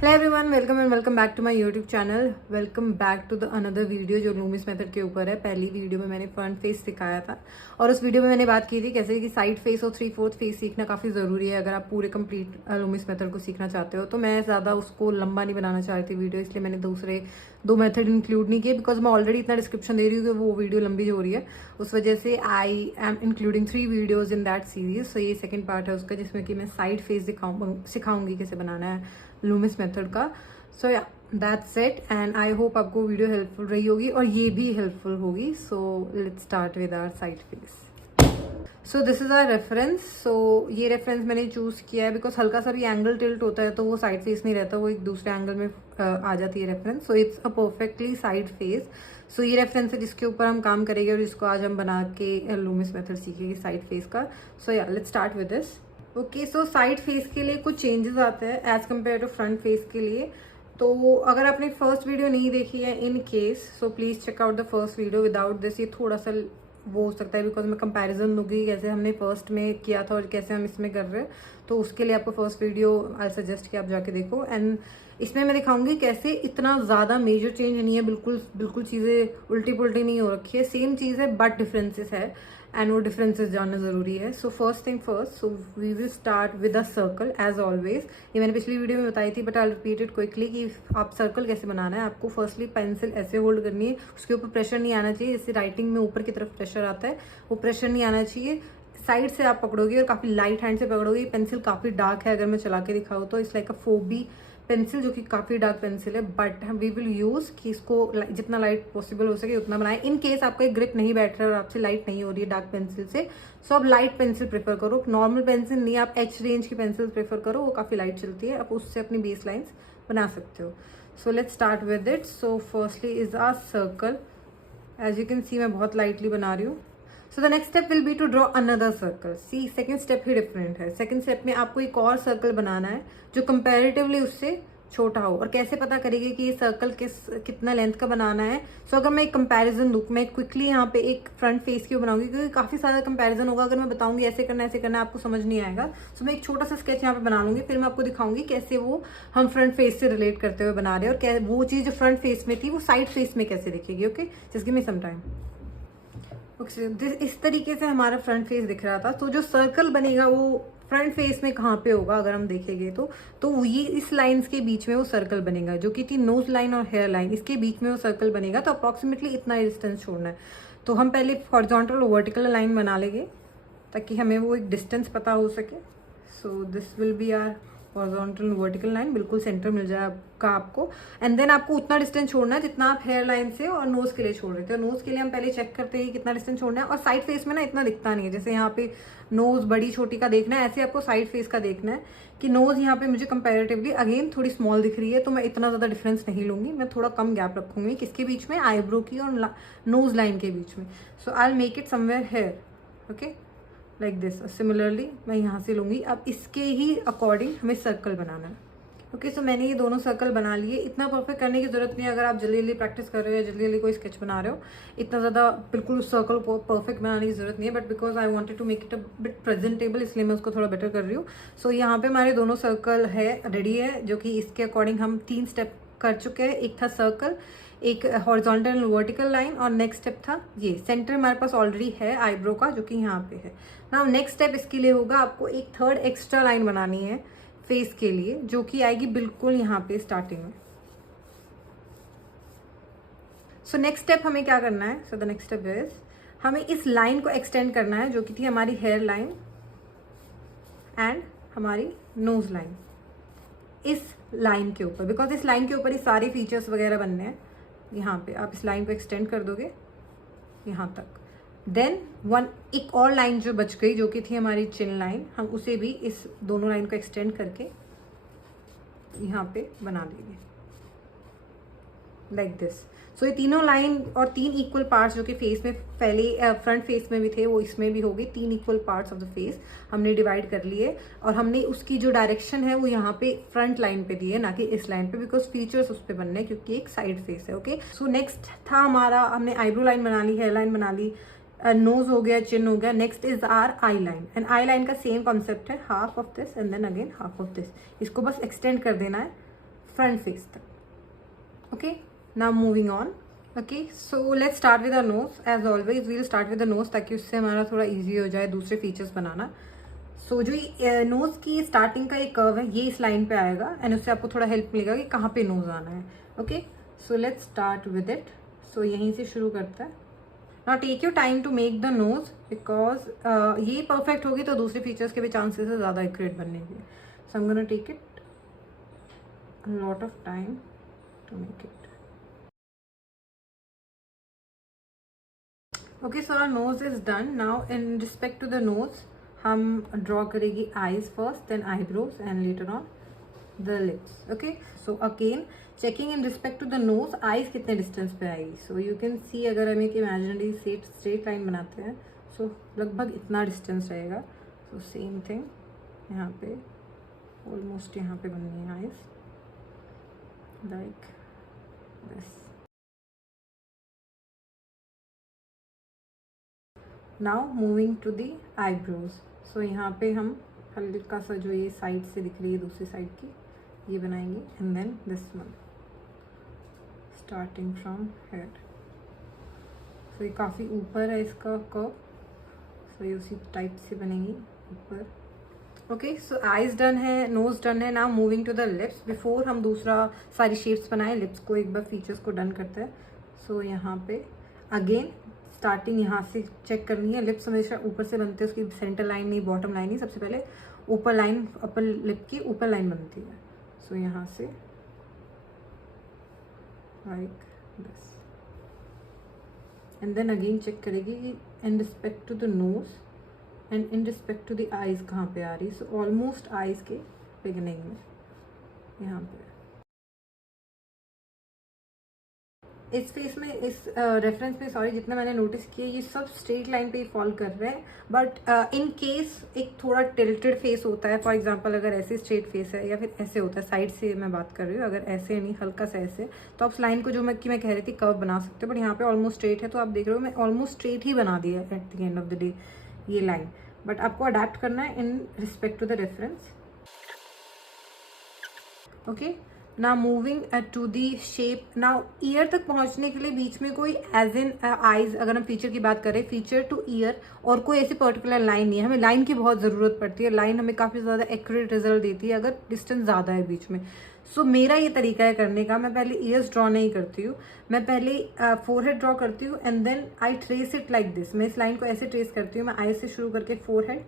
Hello everyone, welcome and welcome back to my YouTube channel. Welcome back to the another video जो Loomis method के ऊपर है। पहली video में मैंने फ्रंट फेस सिखाया था और उस वीडियो में मैंने बात की थी कैसे कि साइड फेस और 3/4 फेस सीखना काफ़ी ज़रूरी है अगर आप पूरे कंप्लीट लूमिस मेथड को सीखना चाहते हो। तो मैं ज़्यादा उसको लंबा नहीं बनाना चाह रही थी वीडियो, इसलिए मैंने दूसरे दो मेथड इंक्लूड नहीं किए बिकॉज मैं ऑलरेडी इतना डिस्क्रिप्शन दे रही हूँ कि वो वीडियो लंबी हो रही है। उस वजह से I am including 3 videos in that series. So ये सेकेंड पार्ट है उसका जिसमें कि मैं साइड फेस सिखाऊंगी कैसे बनाना है लूमिस मेथड का। So yeah that's it and I hope आपको वीडियो हेल्पफुल रही होगी और ये भी हेल्पफुल होगी। So let's start with our side face. So this is our reference. So ये रेफरेंस मैंने चूज किया है बिकॉज हल्का सा भी एंगल टिल्ट होता है तो वो साइड फेस नहीं रहता, वो एक दूसरे एंगल में आ जाती है reference. So it's a perfectly side face. So ये रेफरेंस है जिसके ऊपर हम काम करेंगे और जिसको आज हम बना के लूमिस मेथड सीखेंगे साइड फेस का। So yeah let's start with this. Okay, so side face के लिए कुछ चेंजेस आते हैं as compared to front face के लिए। तो अगर आपने फर्स्ट वीडियो नहीं देखी है in case, so please check out the first video. Without this ये थोड़ा सा वो हो सकता है बिकॉज मैं कंपैरिजन दूंगी कैसे हमने फर्स्ट में किया था और कैसे हम इसमें कर रहे हैं। तो उसके लिए आपको फर्स्ट वीडियो आई सजेस्ट कि आप जाके देखो। एंड इसमें मैं दिखाऊंगी कैसे इतना ज़्यादा मेजर चेंज नहीं है, बिल्कुल चीज़ें उल्टी पुल्टी नहीं हो रखी है, सेम चीज़ है बट डिफरेंसेस है एंड वो डिफरेंसेस जानना ज़रूरी है। So first thing first, so we will start with a circle as always. ये मैंने पिछली वीडियो में बताई थी but I repeat it quickly कि आप सर्कल कैसे बनाना है। आपको फर्स्टली पेंसिल ऐसे होल्ड करनी है, उसके ऊपर प्रेशर नहीं आना चाहिए। जैसे राइटिंग में ऊपर की तरफ प्रेशर आता है वो प्रेशर नहीं आना चाहिए। साइड से आप पकड़ोगे और काफ़ी लाइट हैंड से पकड़ोगे। पेंसिल काफ़ी डार्क है, अगर मैं चला के दिखाऊँ तो it's like a 4B pencil जो कि काफ़ी डार्क पेंसिल है बट वी विल यूज़ कि इसको जितना लाइट पॉसिबल हो सके उतना बनाएं। इन केस आपका एक ग्रिप नहीं बैठ रहा है और आपसे लाइट नहीं हो रही है डार्क पेंसिल से, सो आप लाइट पेंसिल प्रेफर करो। नॉर्मल पेंसिल नहीं, आप एच रेंज की पेंसिल प्रेफर करो, वो काफ़ी लाइट चलती है, आप उससे अपनी बेस लाइन्स बना सकते हो। So let's start with it. So firstly is our circle. As you can see मैं बहुत लाइटली बना रही हूँ। So the next step will be to draw another circle. See second step ही डिफरेंट है। सेकेंड स्टेप में आपको एक और सर्कल बनाना है जो कंपेरेटिवली उससे छोटा हो। और कैसे पता करेंगे कि ये सर्कल कितना लेंथ का बनाना है। सो अगर मैं एक कंपैरिजन दूँ, मैं क्विकली यहाँ पे एक फ्रंट फेस की बनाऊंगी क्योंकि काफ़ी सारा कंपैरिजन होगा। अगर मैं बताऊंगी ऐसे करना आपको समझ नहीं आएगा। सो मैं एक छोटा सा स्केच यहाँ पे बना लूंगी, फिर मैं आपको दिखाऊंगी कैसे वो हम फ्रंट फेस से रिलेट करते हुए बना रहे हैं और क्या वो चीज़ जो फ्रंट फेस में थी वो साइड फेस में कैसे दिखेगी। Okay, just give me some time. इस तरीके से हमारा फ्रंट फेस दिख रहा था। तो जो सर्कल बनेगा वो फ्रंट फेस में कहाँ पे होगा अगर हम देखेंगे तो ये इस लाइंस के बीच में वो सर्कल बनेगा जो कि थी नोज लाइन और हेयर लाइन, इसके बीच में वो सर्कल बनेगा। तो अप्रॉक्सीमेटली इतना डिस्टेंस छोड़ना है। तो हम पहले हॉरिजॉन्टल और वर्टिकल लाइन बना लेंगे ताकि हमें वो एक डिस्टेंस पता हो सके। So this will be our horizontal vertical line, बिल्कुल सेंटर मिल जाएगा आपको। एंड देन आपको उतना डिस्टेंस छोड़ना है जितना आप हेयर लाइन से और नोज के लिए छोड़ रहे थे। और नोज के लिए हम पहले चेक करते हैं कितना डिस्टेंस छोड़ना है। और साइड फेस में ना इतना दिखता नहीं है, जैसे यहाँ पे नोज बड़ी छोटी का देखना है, ऐसे आपको साइड फेस का देखना है कि नोज यहाँ पे मुझे कंपेरेटिवली अगेन थोड़ी स्मॉल दिख रही है तो मैं इतना ज़्यादा डिफरेंस नहीं लूंगी, मैं थोड़ा कम गैप रखूंगी। किसके बीच में? आईब्रो की और नोज लाइन के बीच में। So I will make it somewhere here. Okay, like this. Similarly मैं यहाँ से लूँगी। अब इसके ही अकॉर्डिंग हमें सर्कल बनाना है। ओके, सो मैंने ये दोनों सर्कल बना लिए। इतना परफेक्ट करने की जरूरत नहीं है अगर आप जल्दी जल्दी प्रैक्टिस कर रहे हो या जल्दी जल्दी कोई स्केच बना रहे हो। इतना ज़्यादा बिल्कुल उस सर्कल को परफेक्ट बनाने की जरूरत नहीं है but because I wanted to make it a bit presentable इसलिए मैं उसको थोड़ा बेटर कर रही हूँ। सो यहाँ पे हमारे दोनों सर्कल है रेडी है जो कि इसके अकॉर्डिंग हम 3 स्टेप कर चुके हैं। एक था सर्कल, एक हॉरिजॉन्टल एंड वर्टिकल लाइन और नेक्स्ट स्टेप था ये सेंटर हमारे पास ऑलरेडी है आईब्रो का जो कि यहाँ पे है। नाउ नेक्स्ट स्टेप इसके लिए होगा आपको एक थर्ड एक्स्ट्रा लाइन बनानी है फेस के लिए जो कि आएगी बिल्कुल यहाँ पे स्टार्टिंग में। सो नेक्स्ट स्टेप हमें क्या करना है? सो द नेक्स्ट स्टेप इज हमें इस लाइन को एक्सटेंड करना है जो कि थी हमारी हेयर लाइन एंड हमारी नोज लाइन इस लाइन के ऊपर, बिकॉज इस लाइन के ऊपर ही सारे फीचर्स वगैरह बनने हैं। यहाँ पे आप इस लाइन को एक्सटेंड कर दोगे यहाँ तक। देन एक और लाइन जो बच गई जो कि थी हमारी चिन लाइन, हम उसे भी इस दोनों लाइन को एक्सटेंड करके यहाँ पे बना देंगे लाइक दिस। सो ये तीनों लाइन और 3 इक्वल पार्ट्स जो कि फेस में पहले फ्रंट फेस में भी थे वो इसमें भी हो गए। 3 equal parts of the face हमने डिवाइड कर लिए और हमने उसकी जो डायरेक्शन है वो यहाँ पे फ्रंट लाइन पे दी है ना कि इस लाइन पे, बिकॉज फीचर्स उस पर बनने क्योंकि एक साइड फेस है। ओके, सो नेक्स्ट था हमारा, हमने आईब्रो लाइन बना ली, हेयर लाइन बना ली, नोज हो गया, चिन हो गया। Next is our eye line and eye line का सेम कॉन्सेप्ट है, half of this and then again half of this. इसको बस एक्सटेंड कर देना है फ्रंट फेस तक। Okay, now moving on. Okay, so let's start with the nose. As always we'll start with the nose, ताकि उससे हमारा थोड़ा ईजी हो जाए दूसरे फीचर्स बनाना। सो जो नोज की स्टार्टिंग का एक कर्व है ये इस लाइन पे आएगा, एंड उससे आपको थोड़ा हेल्प मिलेगा कि कहाँ पे नोज आना है। Okay, so let's start with it. So यहीं से शुरू करता है। Now take your time to make the nose, because ये परफेक्ट होगी तो दूसरे फीचर्स के भी चांसेस है ज़्यादा एक्यूरेट बनने के। So I am gonna take it lot of time to make it. Okay, so our nose is done. Now in respect to the nose हम ड्रॉ करेगी eyes first, then eyebrows, and later on the lips. Okay, so again checking in respect to the nose, eyes कितने distance पे आएगी। So you can सी, अगर हम एक imaginary straight line बनाते हैं सो लगभग इतना डिस्टेंस रहेगा। सो सेम थिंग यहाँ पे ऑलमोस्ट यहाँ पे बननी है eyes, like this. Now moving to the eyebrows. So यहाँ पे हम हल्का सा जो ये साइड से दिख रही है दूसरी साइड की, ये बनाएंगे, and then this one starting from head. So ये काफ़ी ऊपर है इसका कर्व, सो ये उसी टाइप से बनेगी ऊपर। ओके, सो आईज डन है, नोज डन है। Now moving to the lips. Before हम दूसरा सारी शेप्स बनाए, लिप्स को एक बार फीचर्स को डन करते हैं। सो यहाँ पे अगेन स्टार्टिंग यहाँ से चेक करनी है। लिप्स हमेशा ऊपर से बनते हैं, उसकी सेंटर लाइन नहीं, बॉटम लाइन नहीं, सबसे पहले ऊपर लाइन, अपर लिप की ऊपर लाइन बनती है। सो यहाँ से like this, and then again check करेगी in respect to the nose and in respect to the eyes कहाँ पे आ रही। so almost eyes के beginning में यहाँ पे इस फेस में, इस रेफरेंस में सॉरी, जितना मैंने नोटिस किया ये सब स्ट्रेट लाइन पे ही फॉल कर रहे हैं। बट इन केस एक थोड़ा टिल्टेड फेस होता है, फॉर एग्जांपल अगर ऐसे स्ट्रेट फेस है या फिर ऐसे होता है, साइड से मैं बात कर रही हूँ, अगर ऐसे नहीं हल्का सा ऐसे, तो आप उस लाइन को जो मैं कह रही थी कर्व बना सकते हो। बट यहाँ पे ऑलमोस्ट स्ट्रेट है, तो आप देख रहे हो मैं ऑलमोस्ट स्ट्रेट ही बना दिया at the end of the day ये लाइन। बट आपको अडेप्ट करना है in respect to the reference. Okay, now moving to the shape. Now ear तक पहुंचने के लिए बीच में कोई एज इन आईज, अगर हम फीचर की बात करें, फीचर टू ईयर और कोई ऐसी पर्टिकुलर लाइन नहीं है। हमें लाइन की बहुत ज़रूरत पड़ती है, लाइन हमें काफ़ी ज़्यादा एक्यूरेट रिजल्ट देती है अगर डिस्टेंस ज़्यादा है बीच में। सो मेरा ये तरीका है करने का, मैं पहले ईयर्स ड्रॉ नहीं करती हूँ, मैं पहले फोरहेड ड्रॉ करती हूँ, and then I trace it like this. मैं इस लाइन को ऐसे ट्रेस करती हूँ, मैं आई से शुरू करके फोरहेड,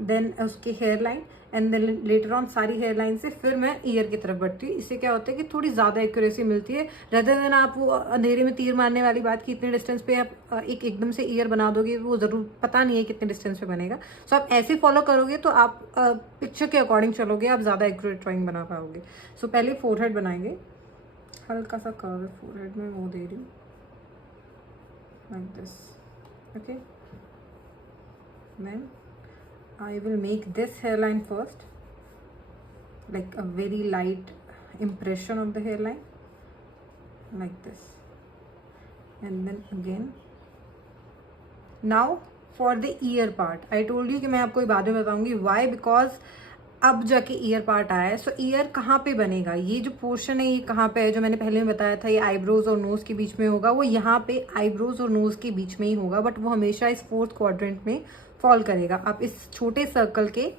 देन उसकी hair line, and then later on सारी हेयर लाइन से फिर मैं ईयर की तरफ बढ़ती हूँ। इससे क्या होता है कि थोड़ी ज़्यादा एक्यूरेसी मिलती है, रदर देन आप वो अंधेरे में तीर मारने वाली बात कि इतने डिस्टेंस पे आप एकदम से ईयर बना दोगे, वो ज़रूर पता नहीं है कितने डिस्टेंस पे बनेगा। सो आप ऐसे फॉलो करोगे तो आप पिक्चर के अकॉर्डिंग चलोगे, आप ज़्यादा एक्यूरेट ड्राइंग बना पाओगे। सो पहले फोरहेड बनाएंगे, हल्का सा कर्व है फोरहेड में, वो दे रही हूँ like this. Okay, then I will make this hairline first, like a very light impression of the hairline, like this, and then again. Now for the ear part, I told you कि मैं आपको बाद में बताऊंगी why, because अब जाके year part आया है। सो ईयर कहाँ पे बनेगा, ये जो पोर्शन है ये कहाँ पे है, जो मैंने पहले में बताया था ये आईब्रोज और नोज के बीच में होगा, वो यहाँ पे आईब्रोज और नोज के बीच में ही होगा, बट वो हमेशा इस फोर्थ क्वाड्रेंट में फॉल करेगा। आप इस छोटे सर्कल के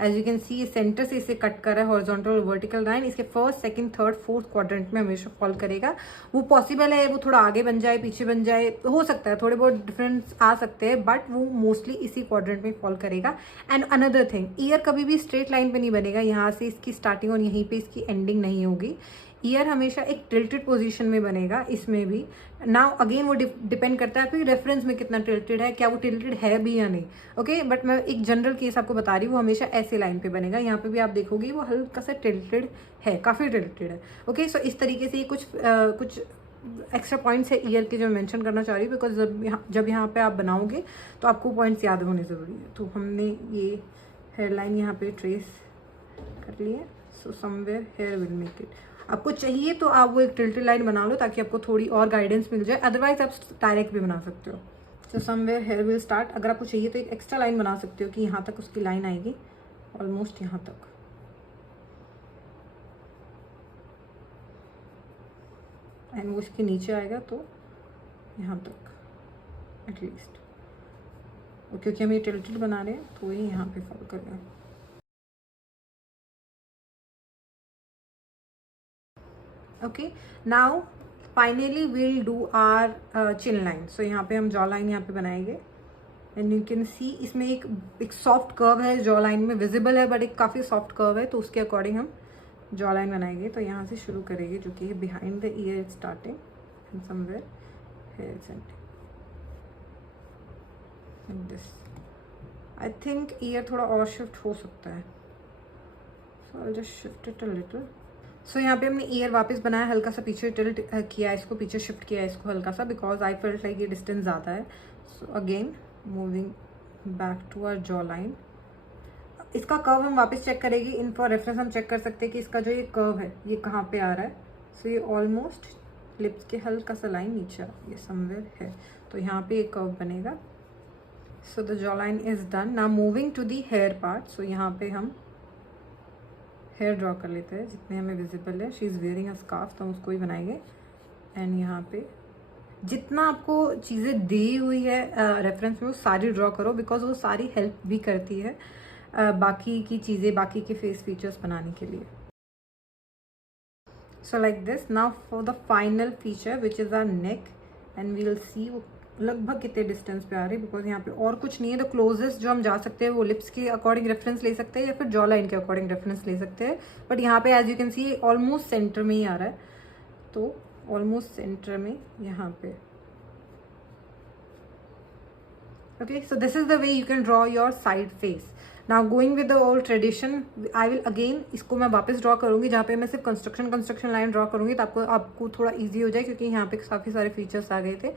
as you can see centre से इसे कट कर रहा है हॉरिजॉन्टल और वर्टिकल लाइन, इसके first second third fourth quadrant में हमेशा फॉल करेगा। वो पॉसिबल है वो थोड़ा आगे बन जाए पीछे बन जाए, हो सकता है थोड़े बहुत डिफरेंस आ सकते हैं, बट वो मोस्टली इसी क्वाड्रेंट में फॉल करेगा। एंड अनदर थिंग, ईयर कभी भी स्ट्रेट लाइन पे नहीं बनेगा, यहाँ से इसकी स्टार्टिंग और यहीं पे इसकी एंडिंग नहीं होगी। ईयर हमेशा एक टिल्टेड पोजीशन में बनेगा, इसमें भी। नाउ अगेन वो डिपेंड करता है आपके रेफरेंस में कितना टिल्टेड है, क्या वो टिल्टेड है भी या नहीं। ओके, बट मैं एक जनरल केस आपको बता रही हूँ, वो हमेशा ऐसे लाइन पे बनेगा। यहाँ पे भी आप देखोगे वो हल्का सा टिल्टेड है, काफ़ी टिल्टेड है। ओके, सो इस तरीके से ये कुछ एक्स्ट्रा पॉइंट्स है ईयर के जो मैं मेंशन करना चाह रही हूँ, बिकॉज जब यहाँ पे आप बनाओगे तो आपको पॉइंट्स याद होने ज़रूरी है। तो हमने ये हेयर लाइन यहाँ पे ट्रेस कर ली है। So somewhere here will make it. आपको चाहिए तो आप वो एक टिल्टेड लाइन बना लो ताकि आपको थोड़ी और गाइडेंस मिल जाए, अदरवाइज आप डायरेक्ट भी बना सकते हो। So somewhere here will start. अगर आपको चाहिए तो एक एक्स्ट्रा लाइन बना सकते हो कि यहाँ तक उसकी लाइन आएगी, ऑलमोस्ट यहाँ तक। एंड वो इसके नीचे आएगा तो यहाँ तक एटलीस्ट, क्योंकि हम ये टिल्टेड बना रहे हैं तो ये यहाँ पे फॉल कर रहे हैं। Okay, now finally we'll do our chin line. So यहाँ पे हम जॉ लाइन यहाँ पे बनाएंगे एंड यू कैन सी इसमें एक सॉफ्ट कर्व है, जॉ लाइन में विजिबल है बट एक काफ़ी सॉफ्ट कर्व है, तो उसके अकॉर्डिंग हम जॉ लाइन बनाएंगे। तो यहाँ से शुरू करेंगे जो कि behind the ear starting and somewhere here centring like this. I think ear थोड़ा और शिफ्ट हो सकता है, so I'll just shift it a little. So यहाँ पे हमने ईयर वापस बनाया, हल्का सा पीछे टिल्ट किया इसको, पीछे शिफ्ट किया इसको हल्का सा, बिकॉज आई फेल्ट लाइक ये डिस्टेंस ज़्यादा है। So again moving back to our jaw line. इसका कर्व हम वापस चेक करेंगे, इन फॉर रेफरेंस हम चेक कर सकते हैं कि इसका जो ये कर्व है ये कहाँ पे आ रहा है। सो ये ऑलमोस्ट लिप्स के हल्का सा लाइन नीचे ये समवेयर है, तो यहाँ पे एक कर्व बनेगा। So the jaw line is done. Now moving to the hair part. So यहाँ पे हम हेयर ड्रॉ कर लेते हैं जितने हमें विजिबल है। She is wearing a scarf, तो हम उसको ही बनाएंगे। एंड यहाँ पे जितना आपको चीज़ें दी हुई है रेफरेंस में वो सारी ड्रॉ करो, बिकॉज वो सारी हेल्प भी करती है बाकी की चीज़ें, बाकी के फेस फीचर्स बनाने के लिए। So like this. Now for the final feature which is our neck, and we will see वो लगभग कितने डिस्टेंस पे आ रही है, बिकॉज यहाँ पे और कुछ नहीं है। तो क्लोजेस्ट जो हम जा सकते हैं वो लिप्स के अकॉर्डिंग रेफरेंस ले सकते हैं या फिर जॉ लाइन के अकॉर्डिंग रेफरेंस ले सकते हैं, बट यहाँ पे as you can see almost centre में ही आ रहा है, तो ऑलमोस्ट सेंटर में यहाँ पे। Okay, so this is the way you can draw your side face. Now going with the old tradition, I will again इसको मैं वापस ड्रॉ करूंगी, जहाँ पे मैं सिर्फ कंस्ट्रक्शन लाइन ड्रॉ करूंगी, तो आपको थोड़ा ईजी हो जाए, क्योंकि यहाँ पे काफ़ी सारे फीचर्स आ गए थे।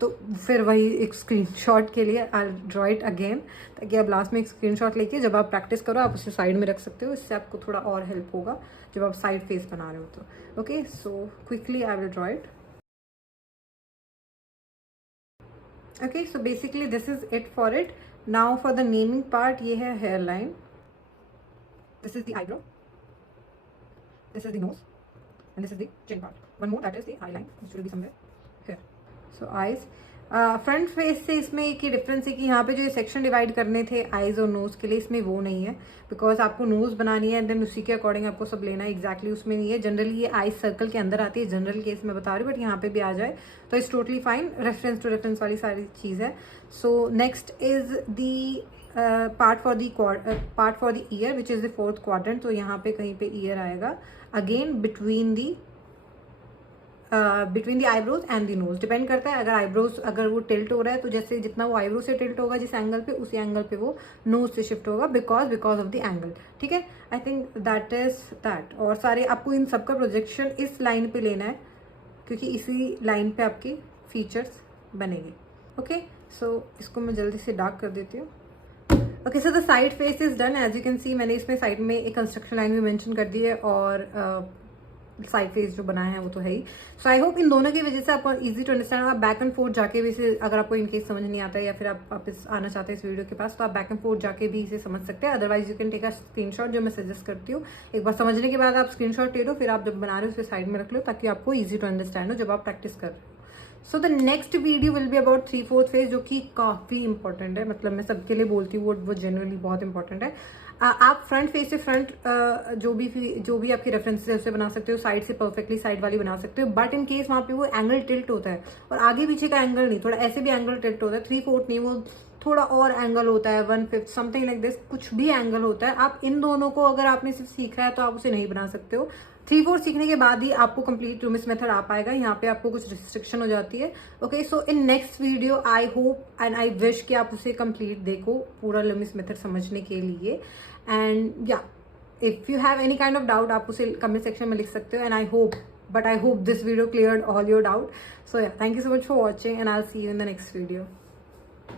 तो फिर वही एक स्क्रीनशॉट के लिए आई ड्रॉ इट अगेन, ताकि आप लास्ट में एक स्क्रीनशॉट लेके जब आप प्रैक्टिस करो आप उसे साइड में रख सकते हो। इससे आपको थोड़ा और हेल्प होगा जब आप साइड फेस बना रहे हो तो। Okay, so quickly I will draw it. Okay, so basically this is it for it. Now for the naming part, ये है hair line, this is the eyebrow, this is the nose and this is the chin part. One more, that is the eye line which will be somewhere here. So eyes, front face से इसमें एक ही difference है कि यहाँ पे जो ये section divide करने थे आईज और नोज के लिए, इसमें वो नहीं है, बिकॉज आपको नोज बनानी है एंड देन उसी के अकॉर्डिंग आपको सब लेना है। एग्जैक्टली उसमें नहीं है, जनरली ये आईज सर्कल के अंदर आती है, जनरल केस में बता रही हूँ, बट यहाँ पे भी आ जाए तो it's totally fine. Reference to reference वाली सारी चीज़ है। So next is the part for the ear which is the fourth quadrant. तो यहाँ पे कहीं पे ईयर आएगा, again between the eyebrows and the nose. Depend करता है, अगर आईब्रोज अगर वो टिल्ट हो रहा है तो जैसे जितना वो आईब्रो से टिल्ट होगा जिस एंगल पे, उसी एंगल पे वो नोज से शिफ्ट होगा, बिकॉज ऑफ द एंगल। ठीक है, I think that is that. और सारे आपको इन सबका प्रोजेक्शन इस लाइन पे लेना है, क्योंकि इसी लाइन पे आपके फीचर्स बनेंगे। ओके, सो इसको मैं जल्दी से डार्क कर देती हूँ। Okay, so the side face is done. As you can see मैंने इसमें साइड में एक कंस्ट्रक्शन लाइन भी मेंशन कर दी है, और साइड फेस जो बनाया है वो तो है ही। सो आई होप इन दोनों की वजह से आपको इजी टू अंडरस्टैंड। आप बैक एंड फोर्थ जाके भी इसे, अगर आपको इनकेस समझ नहीं आता है या फिर आप वापस आना चाहते हैं इस वीडियो के पास, तो आप बैक एंड फोर्थ जाके भी इसे समझ सकते हैं। Otherwise you can take a screenshot, जो मैं सजेस्ट करती हूँ। एक बार समझने के बाद आप स्क्रीनशॉट ले लो, फिर आप जब बना रहे हो उसे साइड में रख लो, ताकि आपको ईजी टू अंडरस्टैंड हो जब आप प्रैक्टिस कर रहे हो। सो the next video will be about 3/4 face, जो कि काफ़ी इंपॉर्टेंट है। मतलब मैं सबके लिए बोलती हूँ, वो जनरली बहुत इंपॉर्टेंट है। आप फ्रंट फेस से फ्रंट जो भी आपकी रेफरेंसेस है उसे बना सकते हो, साइड से परफेक्टली साइड वाली बना सकते हो, बट इन केस वहाँ पे वो एंगल टिल्ट होता है, और आगे पीछे का एंगल नहीं, थोड़ा ऐसे भी एंगल टिल्ट होता है, 3/4 नहीं, वो थोड़ा और एंगल होता है, 1/5 समथिंग लाइक दिस, कुछ भी एंगल होता है। आप इन दोनों को अगर आपने सिर्फ सीखा है तो आप उसे नहीं बना सकते हो। 3/4 सीखने के बाद ही आपको कंप्लीट लूमिस मेथड आ पाएगा। यहाँ पे आपको कुछ रिस्ट्रिक्शन हो जाती है। Okay, so in next video I hope and I wish कि आप उसे कंप्लीट देखो, पूरा लुमिस मेथड समझने के लिए। And yeah if you have any kind of doubt, आप उसे कमेंट सेक्शन में लिख सकते हो। And I hope this video cleared all your doubt. So yeah, thank you so much for watching and I will see you in the next video.